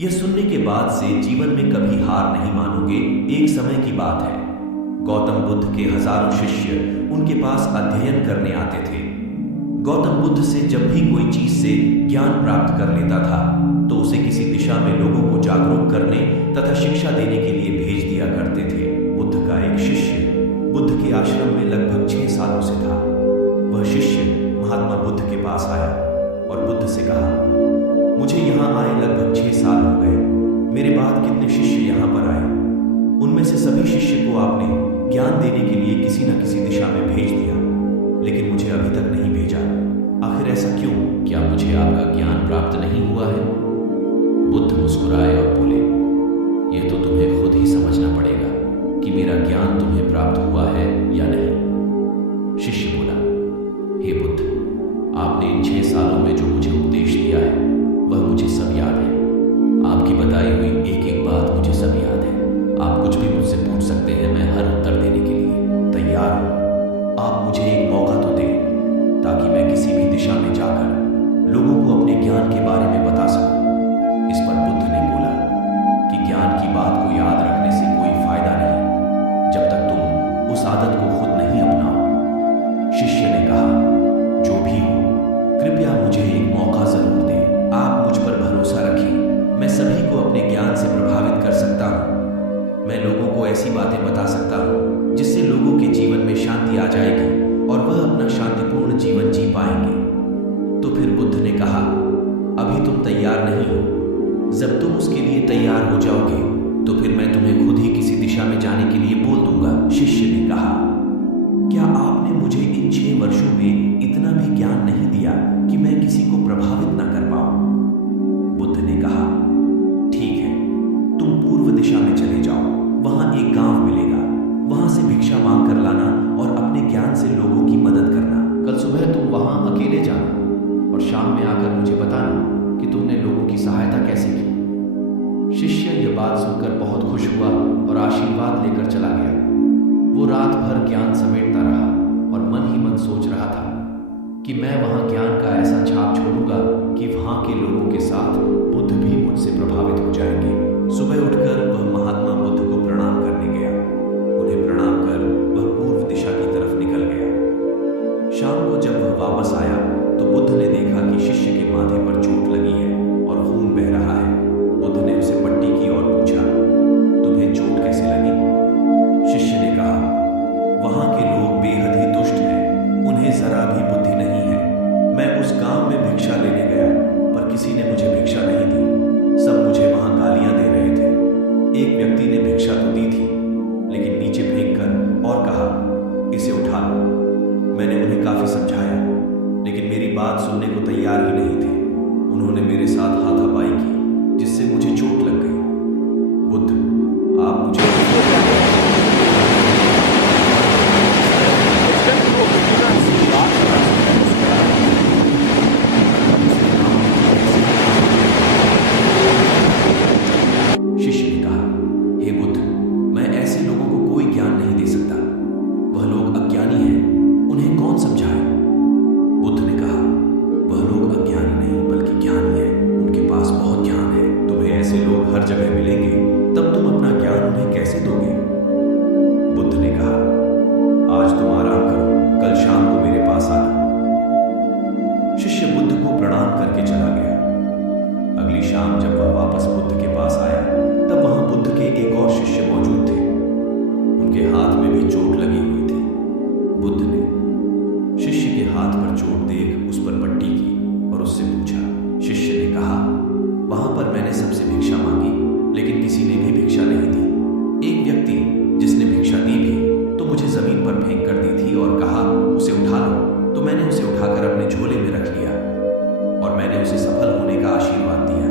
यह सुनने के बाद से जीवन में कभी हार नहीं मानोगे। एक समय की बात है, गौतम बुद्ध के हजारों शिष्य उनके पास अध्ययन करने आते थे। गौतम बुद्ध से जब भी कोई चीज से ज्ञान प्राप्त कर लेता था तो उसे किसी दिशा में लोगों को जागरूक करने तथा शिक्षा देने के लिए भेज दिया करते थे। बुद्ध का एक शिष्य बुद्ध के आश्रम में लगभग 6 सालों से था। वह शिष्य महात्मा बुद्ध के पास आया और बुद्ध से कहा, मुझे यहाँ आए लगभग 6 साल हो गए। मेरे बाद कितने शिष्य यहाँ पर आए, उनमें से सभी शिष्य को आपने ज्ञान देने के लिए किसी न किसी दिशा में भेज दिया, लेकिन मुझे अभी तक नहीं भेजा। आखिर ऐसा क्यों? क्या मुझे आपका ज्ञान प्राप्त नहीं हुआ है? बुद्ध मुस्कुराए और बोले, यह तो तुम्हें खुद ही समझना पड़ेगा कि मेरा ज्ञान तुम्हें प्राप्त हुआ है या नहीं। शिष्य बोला, हे बुद्ध, आपने इन 6 सालों में जो मुझे उपदेश दिया है वह मुझे सब याद है। आपकी बताई हुई एक एक बात मुझे सब याद है। आप कुछ भी मुझसे पूछ सकते हैं, मैं हर उत्तर देने के लिए तैयार हूं। आप मुझे एक मौका तो दें ताकि मैं किसी भी दिशा में जाकर लोगों को अपने ज्ञान के बारे में बता सकूं। इस पर बुद्ध ने बोला कि ज्ञान की बात को याद रखने से कोई फायदा नहीं जब तक तुम उस आदत को खुद नहीं अपनाओ। शिष्य ने कहा, जो भी हो, कृपया मुझे एक मौका जरूर दें। आप मुझ पर भरोसा रखें, मैं सभी को अपने ज्ञान से प्रभावित कर सकता हूँ। मैं लोगों को ऐसी बातें बता सकता हूँ जिससे लोगों के जीवन में शांति आ जाएगी और वह अपना शांतिपूर्ण जीवन जी पाएंगे। तो फिर बुद्ध ने कहा, अभी तुम तैयार नहीं हो। जब तुम उसके लिए तैयार हो जाओगे तो फिर मैं तुम्हें खुद ही किसी दिशा में जाने के लिए बोल दूंगा। शिष्य ने कहा, क्या आपने मुझे इन 6 वर्षों में इतना भी ज्ञान नहीं दिया कि मैं किसी को प्रभावित न कर पाऊं? बुद्ध ने कहा, ठीक है, तुम पूर्व दिशा में चले जाओ, वहां एक गांव मिलेगा, वहां से भिक्षा मांग कर लाना और अपने ज्ञान से लोगों की मदद करना। कल सुबह तुम वहां अकेले जाना और शाम में आकर मुझे बताना कि तुमने लोगों की सहायता कैसे की। शिष्य यह बात सुनकर बहुत खुश हुआ और आशीर्वाद लेकर चला गया। वो रात भर ज्ञान समेटता रहा और मन ही मन सोच रहा था कि मैं वहां ज्ञान का ऐसा छाप छोड़ूंगा कि वहां के लोगों के साथ बुद्ध भी मुझसे प्रभावित हो जाएंगे। सुबह उठकर वह महात्मा बुद्ध को प्रणाम करने गया। उन्हें प्रणाम कर वह पूर्व दिशा की तरफ निकल गया। शाम को जब वह वापस आया तो बुद्ध ने देखा कि शिष्य के माथे पर चोट लगी है और खून बह रहा है। बुद्ध ने उसे पट्टी की और पूछा, तुम्हें चोट कैसे लगी? शिष्य ने कहा, वहां के लोग बेहद ही दुष्ट हैं, उन्हें जरा भी बुद्धि नहीं है। मैं उस गांव में भिक्षा लेने गया पर किसी ने मुझे भिक्षा नहीं दी। सब मुझे वहां गालियां दे रहे थे। एक व्यक्ति ने भिक्षा तो दी थी लेकिन नीचे फेंक कर और कहा, इसे उठा लो। मैंने उन्हें काफी समझाया लेकिन मेरी बात सुनने को तैयार ही नहीं थे। उन्होंने मेरे साथ हाथापाई की जिससे मुझे चोट लग गई। बुद्ध, आप मुझे शिष्य ने कहा, हे बुद्ध, मैं ऐसे लोगों को कोई ज्ञान नहीं दे सकता। वह लोग अज्ञानी हैं, उन्हें कौन समझाए? बुद्ध ने कहा, वह लोग अज्ञानी नहीं बल्कि ज्ञानी हैं, उनके पास बहुत ज्ञान है। तुम्हें ऐसे लोग हर जगह मिलेंगे, तब तुम अपना ज्ञान उन्हें कैसे दोगे? बुद्ध ने कहा, आज तुम आराम करो, कल शाम को मेरे पास आना। शिष्य बुद्ध को प्रणाम करके चला गया। अगली शाम जब वह वापस बुद्ध के पास आया तब वहां बुद्ध के एक और शिष्य मौजूद थे। उनके हाथ में भी चोट लगी हुई थी। बुद्ध ने शिष्य के हाथ पर चोट देख उस पर पट्टी की और उससे पूछा। शिष्य ने कहा, वहां पर मैंने सबसे भिक्षा मांगी लेकिन किसी ने भी भिक्षा नहीं दी। एक व्यक्ति जिसने भिक्षा दी भी तो मुझे जमीन पर फेंक कर दी थी और कहा, उसे उठा लो। तो मैंने उसे उठाकर अपने झोले में रख लिया और मैंने उसे सफल होने का आशीर्वाद दिया।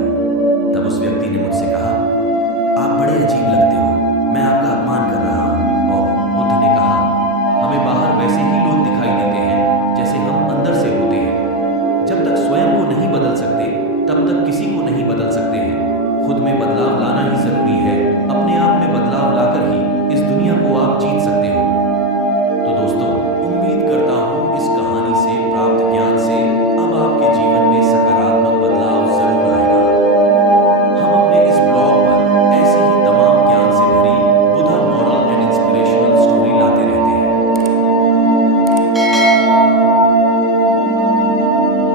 तब उस व्यक्ति ने मुझसे कहा, आप बड़े अजीब लगते हो, मैं आपका अपमान कर रहा हूँ। और बुद्ध ने कहा, हमें बाहर वैसे ही लोग दिखाई देते हैं जैसे हम अंदर से होते हैं। जब तक स्वयं को नहीं बदल सकते तब तक किसी को नहीं बदल सकते हैं। खुद में बदलाव लाना ही